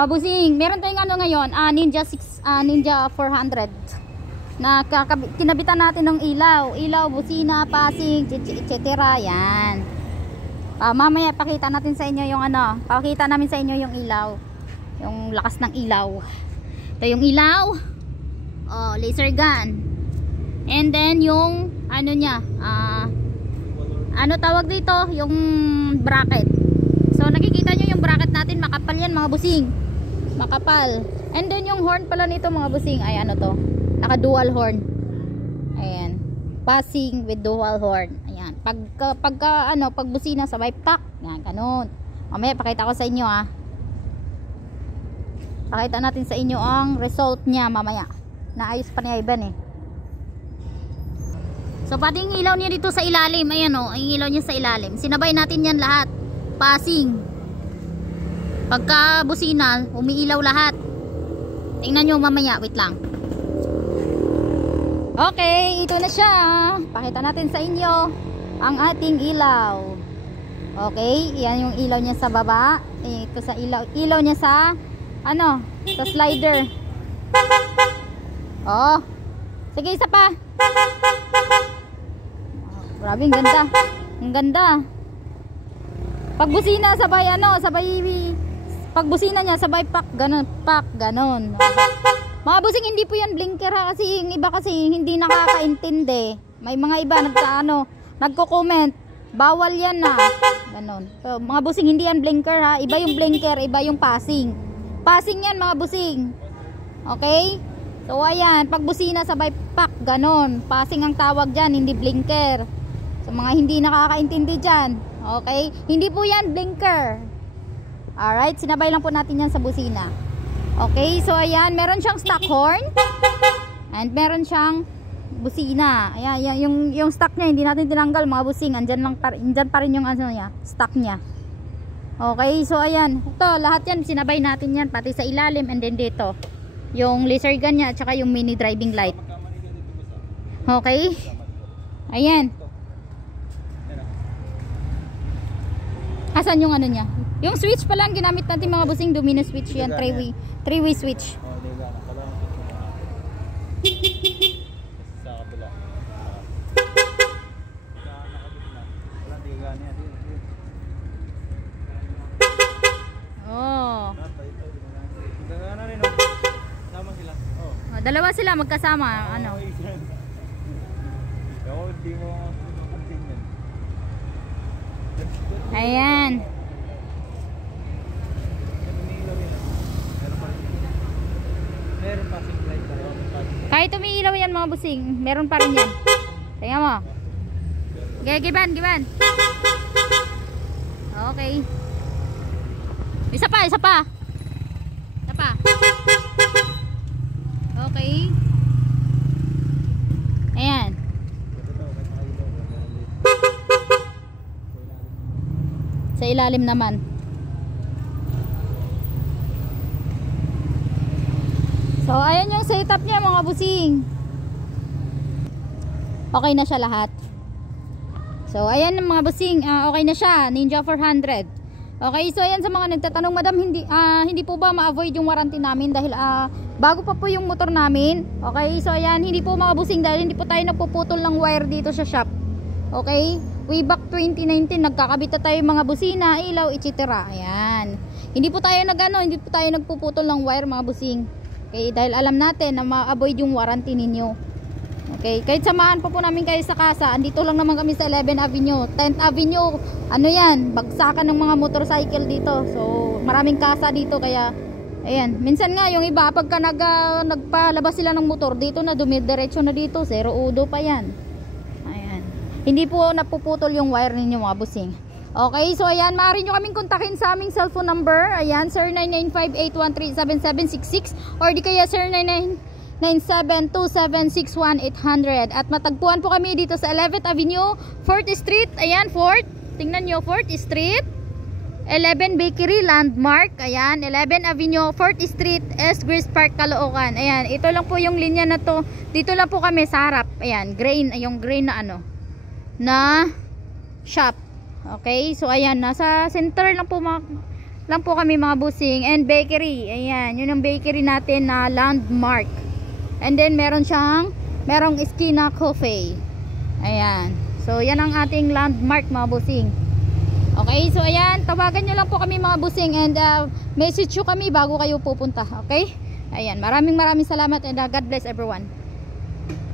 Busing, meron tayong ano ngayon, Ninja 400 na kinabitan natin ng ilaw, busina, passing, etc. Yan. Mamaya pakita natin sa inyo yung ano, pakita namin sa inyo yung ilaw, yung lakas ng ilaw. Ito yung ilaw. Oh, laser gun. And then yung ano niya, ano tawag dito, yung bracket. So nakikita nyo yung bracket natin, makapal yan mga busing. Makapal. And then yung horn pala nito mga busing ay ano to, naka dual horn. Ayan, passing with dual horn. Ayan, pag busina sabay pack. Yan, ganun. Mamaya pakita ko sa inyo pakita natin sa inyo ang result niya mamaya. Naayos pa niya Ivan eh. So pati yung ilaw niya dito sa ilalim, ayan o, ang ilaw niya sa ilalim. Sinabay natin yan lahat. Passing. Pagka busina, umiilaw lahat. Tingnan nyo mamaya, wait lang. Okay, ito na siya. Pakita natin sa inyo ang ating ilaw. Okay, yan yung ilaw niya sa baba. Ito sa ilaw niya sa ano, sa slider. Oh. Sige, isa pa. Grabe, ang ganda. Ang ganda. Pag busina sabay pag busina niya sabay pack ganon. Mga busing, hindi po yan blinker kasi yung iba kasi hindi nakakaintindi. May mga iba nagko-comment, bawal yan ganon. So mga busing, hindi yan blinker iba yung blinker, iba yung passing. Passing yan mga busing. Okay? So ayan, pag busina sabay pack ganon. Passing ang tawag dyan, hindi blinker. So mga hindi nakakaintindi dyan. Okay? Hindi po yan blinker. Alright, sinabay lang po natin yan sa busina. Okay, so ayan, meron siyang stock horn and meron siyang busina. Ayan, yung stock niya hindi natin tinanggal mga busing. Andyan pa rin yung ano niya, stock niya. Okay, so ayan, ito lahat yan sinabay natin yan pati sa ilalim and then dito yung laser gun niya at saka yung mini driving light. Okay? Ayan. Asan yung ano niya? Yung switch pa lang ginamit natin mga busing, domino switch yan, three-way switch. Oh. Dalawa sila magkasama, ano. Ayan. Kahit umiilaw yan mga busing, meron pa rin yan. Tingnan mo. Giban. Okay. Isa pa. Okay. Ayan. Sa ilalim naman. So ayan yung setup niya mga busing. Okay na siya lahat. So ayan mga busing, okay na siya, Ninja 400. Okay, so ayan sa mga nagtatanong, madam, hindi po ba ma-avoid yung warranty namin dahil bago pa po yung motor namin. Okay, so ayan, hindi po mga busing dahil hindi po tayo nagpuputol ng wire dito sa shop. Okay, way back 2019 nagkakabit na tayo mga busina, ilaw, etc. Ayan. Hindi po tayo nagpuputol ng wire mga busing. Okay, dahil alam natin na ma-avoid yung warranty ninyo. Okay, kahit samahan po namin kayo sa kasa, andito lang naman kami sa 11th Avenue, 10th Avenue, ano yan, bagsakan ng mga motorcycle dito. So, maraming kasa dito kaya, ayan, minsan nga yung iba, pagka nagpalabas sila ng motor, dito na, dumidiretso na dito, 0 udo pa yan. Ayan, hindi po napuputol yung wire ninyo mga busing. Okay, so ayan, maaari nyo kaming kontakin sa aming cellphone number. Ayan, 0995-813-7766 or di kaya 0997-2761800. At matagpuan po kami dito sa 11th Avenue, 4th Street. Ayan, 4th. Tingnan nyo, 4th Street. 11 Bakery Landmark. Ayan, 11 Avenue, 4th Street, S. Grace Park, Caloocan. Ayan, ito lang po yung linya na to. Dito lang po kami sa harap. Ayan, grain, yung grain na ano, na shop. Okay, so ayan, nasa center lang po lang po kami mga busing. And bakery. Ayan. Yun ang bakery natin na Landmark. And then merong Esquina Cafe. Ayan. So yan ang ating Landmark mga busing. Okay. So ayan. Tawagan nyo lang po kami mga busing. And message nyo kami bago kayo pupunta. Okay. Ayan. Maraming salamat. And God bless everyone.